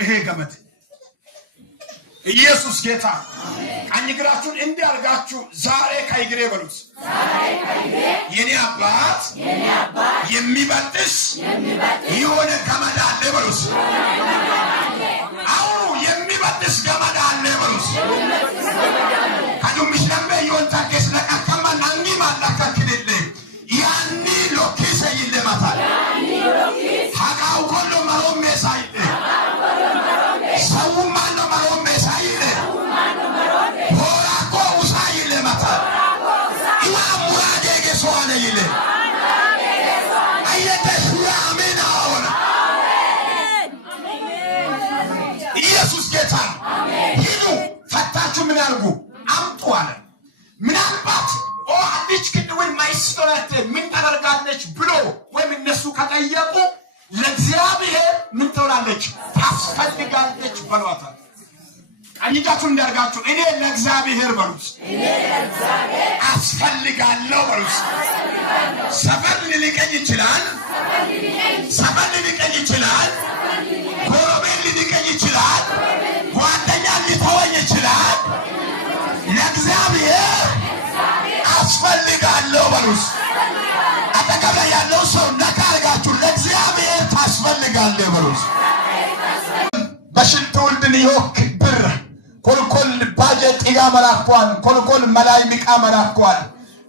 ይሄ ገመድ ኢየሱስ ጌታ ቀኝ እግራችሁን እንዲህ አድርጋችሁ ዛሬ ከእግሬ በሉት የኔ አባት የሚበጥስ የሆነ ገመድ አለ በሉት አሁን የሚበጥስ ገመድ አለ በሉት ከዱምሽ ለምበ ይወንታ ከስለቀቀማ ናንጊ ማላካክልል ያኒ ሎኪሰ ይለማታል ሀቃው ኮሎ መሮሜ ሳይል ሰው ማለ መሮሜ ሳይል ሆራኮ ውሳይ ይለማታል ኢማ ሙራዴ ገሶአለ ይለ አየተ ሹራ አሜን አሁን ኢየሱስ ጌታ ሂዱ ፈታችሁ ምን ያርጉ አምጡ አለ ምናልባት አዲስ ክንውን ማይስቶራቴ ምን ታደርጋለች ብሎ ወይም እነሱ ከጠየቁ ለእግዚአብሔር ምን ትሆናለች ታስፈልጋለች በሏታል ቀኝታችሁ እንዳርጋችሁ እኔ ለእግዚአብሔር በሉት አስፈልጋለሁ በሉት ሰፈር ሊልቀኝ ይችላል ሰፈር ሊልቀኝ ይችላል ጎረቤት ሊልቀኝ ይችላል ጓደኛ ሊተወኝ ይችላል ለእግዚአብሔር አስፈልጋለሁ በሉት አጠገብ ያለው ሰው ነካ አድርጋችሁ ለእግዚአብሔር ታስፈልጋለህ በሉት በሽንት ውልድን ይወክ ብር ኮልኮል ባጀ ጢጋ መላክቷል ኮልኮል መላይ ሚቃ መላክቷል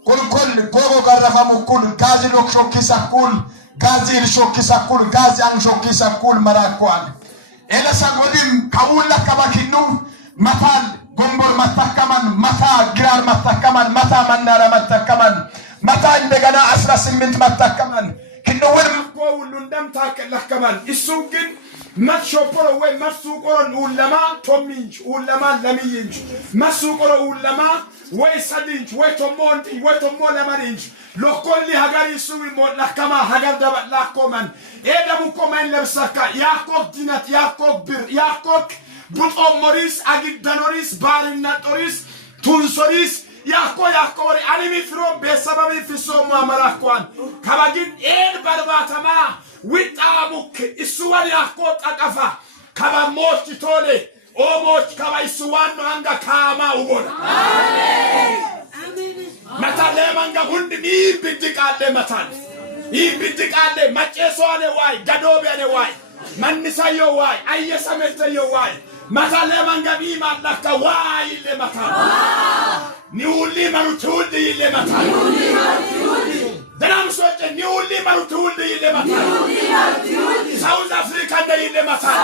ኮልኮል ጎጎ ገረፈሙ ኩል ጋዚ ሎክሾኪ ሰኩል ጋዚ ልሾኪ ሰኩል ጋዚ አንሾኪ ሰኩል መላክቷል ኤለሰጎዲም ከውላ ከማኪኑ መታል ጎንቦር መታከማን መታ ግራር መታከማን መታ መናራ መታከማን መታ እንደገና 18 መታከማን ክንውን ሁሉ እንደምታከለከማን እሱ ግን መሽፖሮ ወይ መስቆሮን ኡለማ ቶሚንች ኡለማ ለሚንች መስቆሮ ኡለማ ወይ ሰዲንች ወይ ቶሞንት ወይ ቶሞ ለማንች ሎኮሊ ሀገር እሱ ሞላከማ ሀገር ደባላኮማን ኤደሙ ኮማን ለብሰካ ያኮብ ዲናት ያኮብ ብር ያኮብ ቡጦ ሞሪስ አግዳኖሪስ ባሪና ጦሪስ ቱንሶሪስ ያኮሪ አኒሚ ፍሮ በሰበብ ፍሶሙ አመራኳን ከባግን ኤን በርባተማ ዊጣሙክ እሱዋን ያኮ ጠቀፋ ከባሞች ቶሌ ኦሞች ከባይሱዋን አንጋ ካማ ውቦና አሜን መታለ መንጋ ሁንድ ይብድቃለ መታል ይብድቃለ መጨሶአለ ዋይ ገዶበለ ዋይ መንሳዮ ዋይ አየሰመተዮ ዋይ መታለ መንጋ ቢማላካ ዋይ ለመታል ኒውሊ ማሩቱል ይለመታል ደናምሶች ኒውሊ ማሩቱል ይለመታል ሳውዝ አፍሪካ ይለመታል